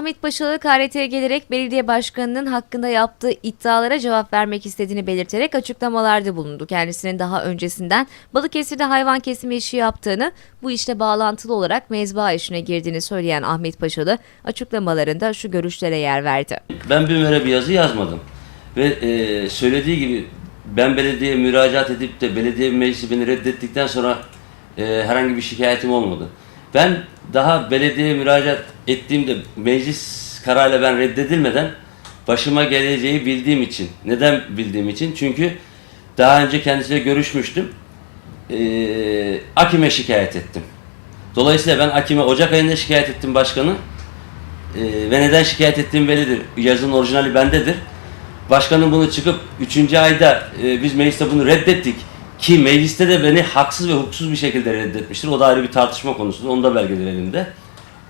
Ahmet Paşalı KRT'ye gelerek belediye başkanının hakkında yaptığı iddialara cevap vermek istediğini belirterek açıklamalarda bulundu. Kendisinin daha öncesinden Balıkesir'de hayvan kesimi işi yaptığını, bu işle bağlantılı olarak mezba işine girdiğini söyleyen Ahmet Paşalı açıklamalarında şu görüşlere yer verdi. Ben BİMER'e bir yazı yazmadım. Ve e, söylediği gibi ben belediyeye müracaat edip de belediye meclisi beni reddettikten sonra e, herhangi bir şikayetim olmadı. Ben daha belediyeye müracaat ettiğimde meclis kararıyla ben reddedilmeden başıma geleceği bildiğim için. Neden bildiğim için? Çünkü daha önce kendisiyle görüşmüştüm. E, Akim'e şikayet ettim. Dolayısıyla ben Akim'e Ocak ayında şikayet ettim başkanı. Ee, ve neden şikayet ettiğim bellidir. Yazının orijinali bendedir. Başkanın bunu çıkıp 3. ayda e, biz mecliste bunu reddettik. Ki mecliste de beni haksız ve hukuksuz bir şekilde reddetmiştir. O da ayrı bir tartışma konusudur. Onun da belgeleri elimde.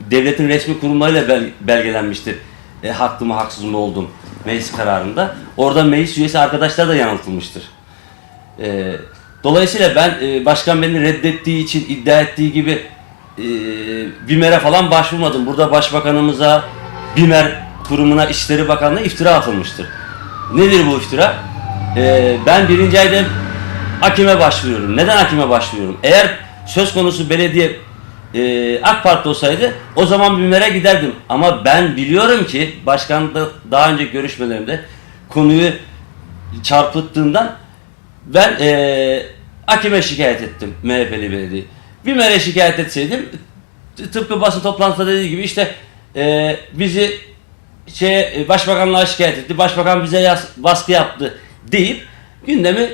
Devletin resmi kurumlarıyla bel- belgelenmiştir. E, haklı mı haksız mı oldum meclis kararında. Orada meclis üyesi arkadaşlar da yanıltılmıştır. E, dolayısıyla ben e, başkan beni reddettiği için iddia ettiği gibi e, BİMER'e falan başvurmadım. Burada başbakanımıza, BİMER kurumuna, İçişleri Bakanlığı'na iftira atılmıştır. Nedir bu iftira? E, ben birinci ayda Akim'e başvuruyorum. Neden Akim'e başvuruyorum? Eğer söz konusu belediye e, AK Parti olsaydı o zaman BİMER'e giderdim. Ama ben biliyorum ki başkanla daha önceki görüşmelerimde konuyu çarpıttığından ben eee Akim'e şikayet ettim MHP'li belediye. BİMER'e şikayet etseydim tıpkı basın toplantısında dediği gibi işte eee, bizi şey başbakanlığa şikayet etti. Başbakan bize yas- baskı yaptı deyip gündemi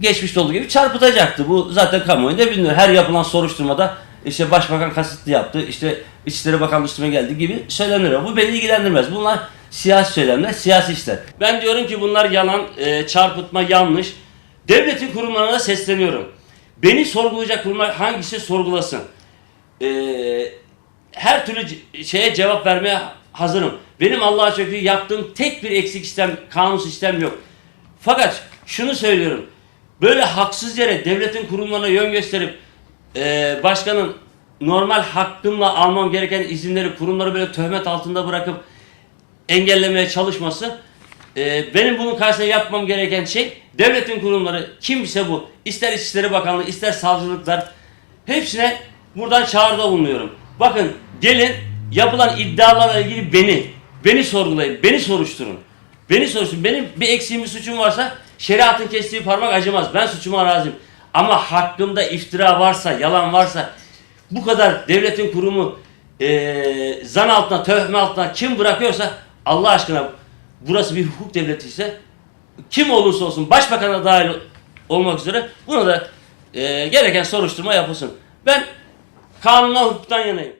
geçmiş olduğu gibi çarpıtacaktı. Bu zaten kamuoyunda biliniyor. Her yapılan soruşturmada işte başbakan kasıtlı yaptı, işte İçişleri Bakanlığı üstüme geldi gibi söylenir. Bu beni ilgilendirmez. Bunlar siyasi söylemler, siyasi işler. Ben diyorum ki bunlar yalan, e, çarpıtma, yanlış. Devletin kurumlarına sesleniyorum. Beni sorgulayacak kurumlar hangisi sorgulasın. E, her türlü şeye cevap vermeye hazırım. Benim Allah'a şükür yaptığım tek bir eksik işlem, kanunsuz işlem yok. Fakat şunu söylüyorum. Böyle haksız yere devletin kurumlarına yön gösterip e, başkanın normal hakkımla almam gereken izinleri kurumları böyle töhmet altında bırakıp engellemeye çalışması e, benim bunun karşısında yapmam gereken şey devletin kurumları kimse bu ister İçişleri Bakanlığı ister savcılıklar hepsine buradan çağrıda bulunuyorum. Bakın gelin yapılan iddialarla ilgili beni beni sorgulayın, beni soruşturun. Beni soruşturun. Benim bir eksiğim bir suçum varsa şeriatın kestiği parmak acımaz. Ben suçuma razıyım. Ama hakkımda iftira varsa, yalan varsa bu kadar devletin kurumu eee zan altına, töhme altına kim bırakıyorsa Allah aşkına burası bir hukuk devleti ise kim olursa olsun başbakana dahil olmak üzere buna da eee, gereken soruşturma yapılsın. Ben kanunla hukuktan yanayım.